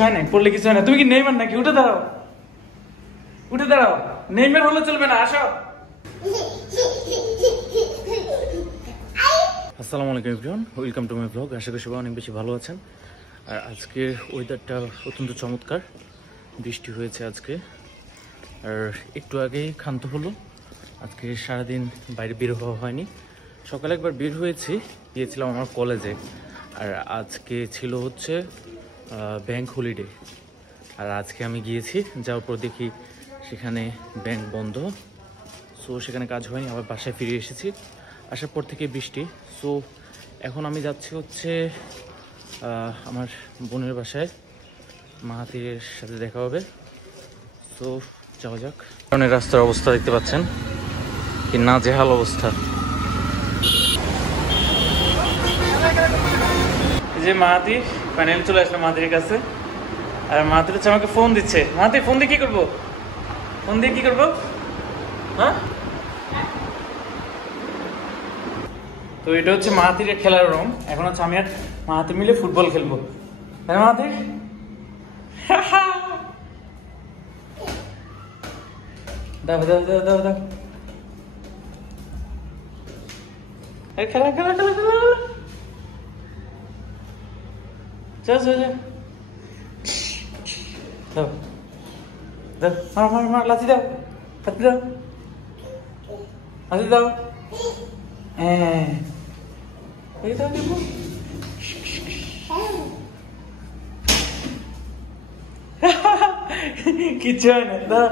হয় না, পড়লে কিছু হয় না। তুমি কি নেইমার নাকি? উঠে দাঁড়াও, উঠে দাঁড়াও। নেইমার হলে চলবে না, আসো। আসসালামু আলাইকুম everyone, welcome to my blog. আশা করি সবাই অনেক বেশি ভালো আছেন। আর আজকে ওয়েদারটা অত্যন্ত চমৎকার, বৃষ্টি হয়েছে আজকে। আর একটু আগেই ক্ষান্ত হলো। আজকে সারাদিন বাইরে বের হওয়া হয়নি। সকালে একবার বের হয়েছি, গিয়েছিলাম আমার কলেজে। আর আজকে ছিল হচ্ছে ব্যাংক হলিডে। আর আজকে আমি গিয়েছি, যাওয়ার পর দেখি সেখানে ব্যাংক বন্ধ। সো সেখানে কাজ হয়নি, আবার বাসায় ফিরে এসেছি। আসার পর থেকে বৃষ্টি। সো এখন আমি যাচ্ছি হচ্ছে আমার বোনের বাসায়, মাহাতিরের সাথে দেখা হবে। সো যাওয়া যাক। কারণ রাস্তার অবস্থা দেখতে পাচ্ছেন কি নাজেহাল অবস্থা। এই যে মাহাতির ফাইনালি চলে আসলো মাহাতিরের কাছে। আর মাহাতির হচ্ছে আমাকে ফোন দিচ্ছে। মাহাতির ফোন দিয়ে কি করবো? ফোন দিয়ে কি করবো? হ্যাঁ, তো এটা হচ্ছে মাহাতিরের খেলার রুম। এখন হচ্ছে আমি আর মাহাতির মিলে ফুটবল খেলবো, তাই মাহাতির? দাও দাও দাও দাও দাও, খেলা খেলা খেলা খেলা, চল চল চল, দাও দাও, মার মার মার, লাথি দাও, লাথি দাও, লাথি দাও। হ্যাঁ, এই দাও দিব। কিচ্ছু হয় না, দাঁড়া।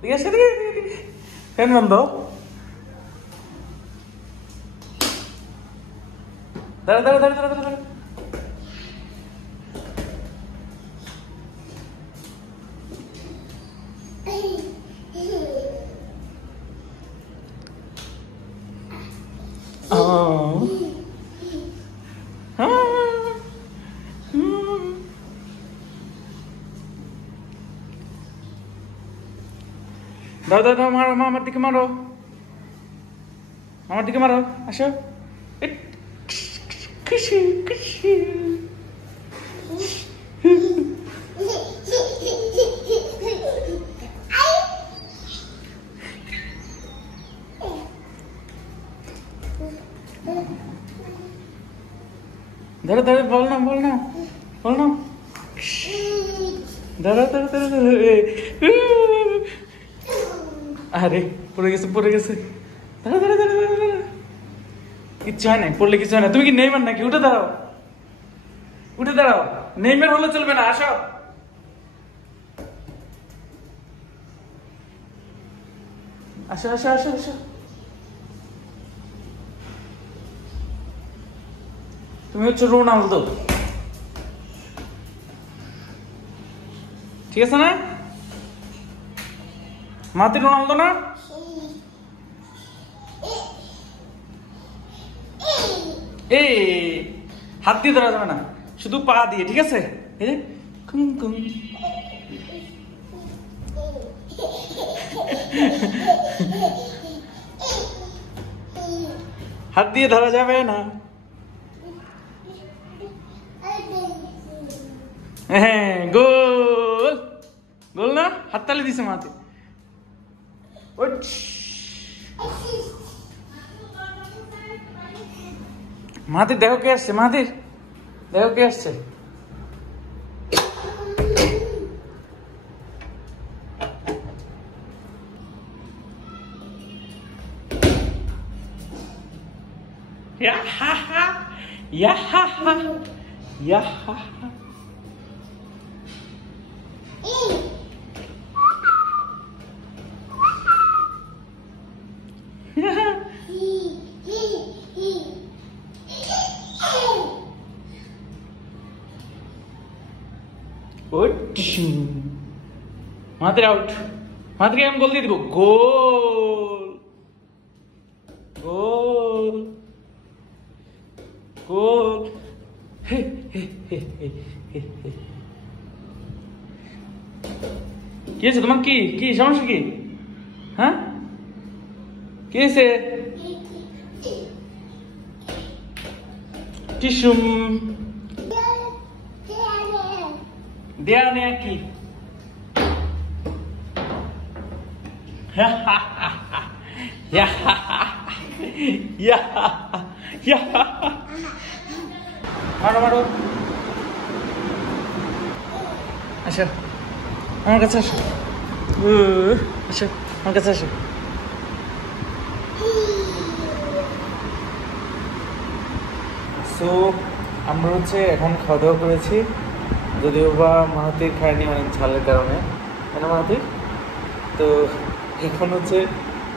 ঠিক আছে, ফ্যান বন্ধ। দাঁড়া দাঁড়া দাঁড়া দাঁড়া দাঁড়া। দাও দাও দাও, মারো, আমার দিকে মারো, আমার দিকে মারো, আসো। খুশি খুশি। ধরো ধরো, বল না বল না বল না, ধরো ধরো ধরো ধরো। আরে পড়ে গেছে, পড়ে গেছে। ধরো ধরো ধরো ধরো। কিচ্ছু হয় না, পড়লে কিছু হয় না। তুমি কি নেইমার নাকি? উঠে দাঁড়াও, উঠে দাঁড়াও। নেইমার হলে চলবে না, আসো। আসো আসো আসো আসো। তুমি হচ্ছে রোনালদো, ঠিক আছে না? মাতি রোনালদো না? এই হাত দিয়ে ধরা যাবে না, শুধু পা দিয়ে, ঠিক আছে? এই যে কুম কুম। হাত দিয়ে ধরা যাবে না। হ্যাঁ, গোল গোল না? হাততালি দিছে মাতে। মাহাতির দেখো কে আসছে, মাহাতির দেখো কে আসছে। Mahathir out. মাহাতিরকে আমি গোল দিয়ে দিব। গোল গোল গোল। কি হয়েছে তোমার? কি কি সমস্যা কি? হ্যাঁ, কি হয়েছে? টিসুম দেয়া নেয়া কি মারো মারো আচ্ছা আমার কাছে আসো আচ্ছা আমার কাছে আসো সো আমরা হচ্ছে এখন খাওয়া দাওয়া করেছি যদিও বা মাহাতির খায়নি অনেক ঝালের কারণে তাই না মাহাতির তো এখন হচ্ছে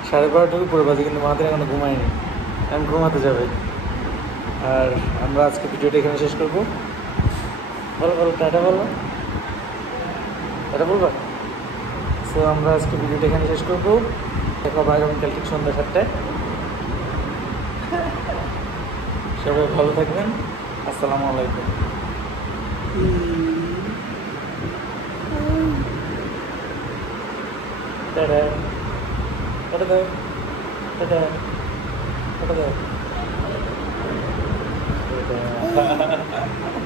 12:30 উপরে বাজে কিন্তু মাহাতির এখনো ঘুমায়নি এখন ঘুমাতে যাবে আর আমরা আজকে ভিডিওটা এখানে শেষ করবো বলো বলো টাটা বলো এটা বলবা সো আমরা আজকে ভিডিওটা এখানে শেষ করবো দেখা হবে আগামীকাল ঠিক সন্ধ্যা 7টায় সবাই ভালো থাকবেন আসসালামু আলাইকুম টাটা টাটা দাও টাটা টাটা দাও টাটা